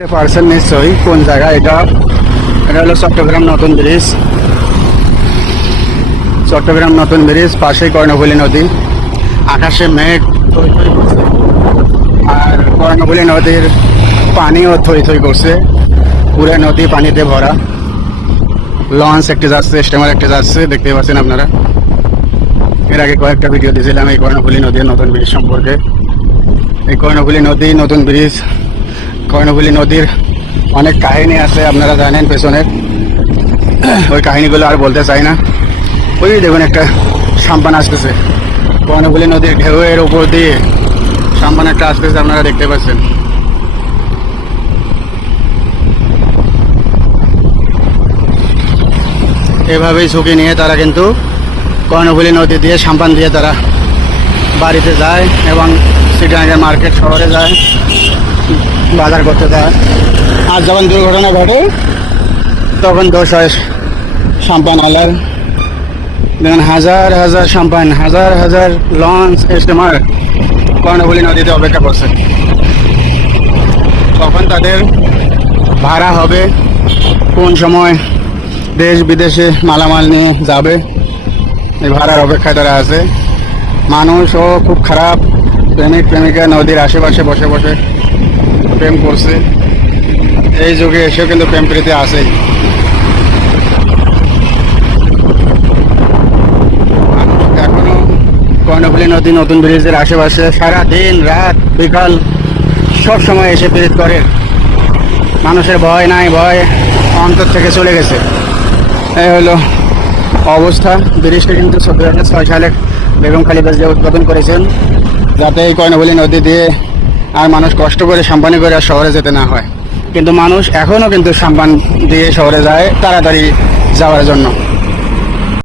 Parcel নিশ্চয়ই কোন জায়গা এটা এটা হলো চট্টগ্রাম নতুন ব্রিজ চট্টগ্রাম নতুন ব্রিজ পাশেই কর্ণফুলী নদী আকাশে মেঘ থই থই করছে আর কর্ণফুলী নদীর পানিও থই থই করছে পুরো নদী পানিতে ভরা লঞ্চ একটি যাচ্ছে স্টেমার একটি যাচ্ছে দেখতে পাচ্ছেন আপনারা এর আগে কয়েকটা ভিডিও দিয়েছিলাম এই কর্ণফুলী নদীর নতুন ব্রিজ সম্পর্কে। এই কর্ণফুলী নদী নতুন ব্রিজ কর্ণফুলী নদীর অনেক কাহিনী আছে, আপনারা জানেন পেছনের। ওই কাহিনীগুলো আর বলতে চাই না। ওই দেখুন একটা সাম্পান আসতেছে। কর্ণফুলী নদীর ঢেউয়ের উপর দিয়ে সাম্পান একটা আসতেছে, আপনারা দেখতে পাচ্ছেন। এভাবেই ঝুঁকি নিয়ে তারা কিন্তু কর্ণফুলী নদী দিয়ে সাম্পান দিয়ে তারা বাড়িতে যায় এবং সিটাঙ্গের মার্কেট শহরে যায়। বাজার করতে যায় আর যখন দুর্ঘটনা ঘটে, তখন দোষ হয় সাম্পান আলার। দেখুন হাজার হাজার সাম্পান হাজার হাজার লঞ্চ স্টিমার কর্ণফুলী নদীতে অপেক্ষা করছে। কখন তাদের ভাড়া হবে কোন সময় দেশ বিদেশে মালামাল নিয়ে যাবে, এই ভাড়ার অপেক্ষায় তারা আছে। মানুষও খুব খারাপ, প্রেমিক, প্রেমিকা নদীর আশেপাশে বসে বসে প্রেম করছে। এই যুগে এসেও কিন্তু প্রেম প্রীতি আছে এখনও কর্ণফুলী নদী, নতুন ব্রিজের আশেপাশে সারা দিন রাত, বিকাল সব সময় এসে প্রীত করে। মানুষের ভয় নাই, ভয় অন্তর থেকে চলে গেছে। এই হলো অবস্থা। ব্রিজটা কিন্তু দু হাজার ছয় সালে বেগম খালিদা জিয়া উদ্বোধন করেছেন। যাতে এই কর্ণফুলী নদী দিয়ে আর মানুষ কষ্ট করে সাম্পানি করে আর শহরে যেতে না হয়। কিন্তু মানুষ এখনও কিন্তু সাম্পান দিয়ে শহরে যায় তাড়াতাড়ি যাওয়ার জন্য।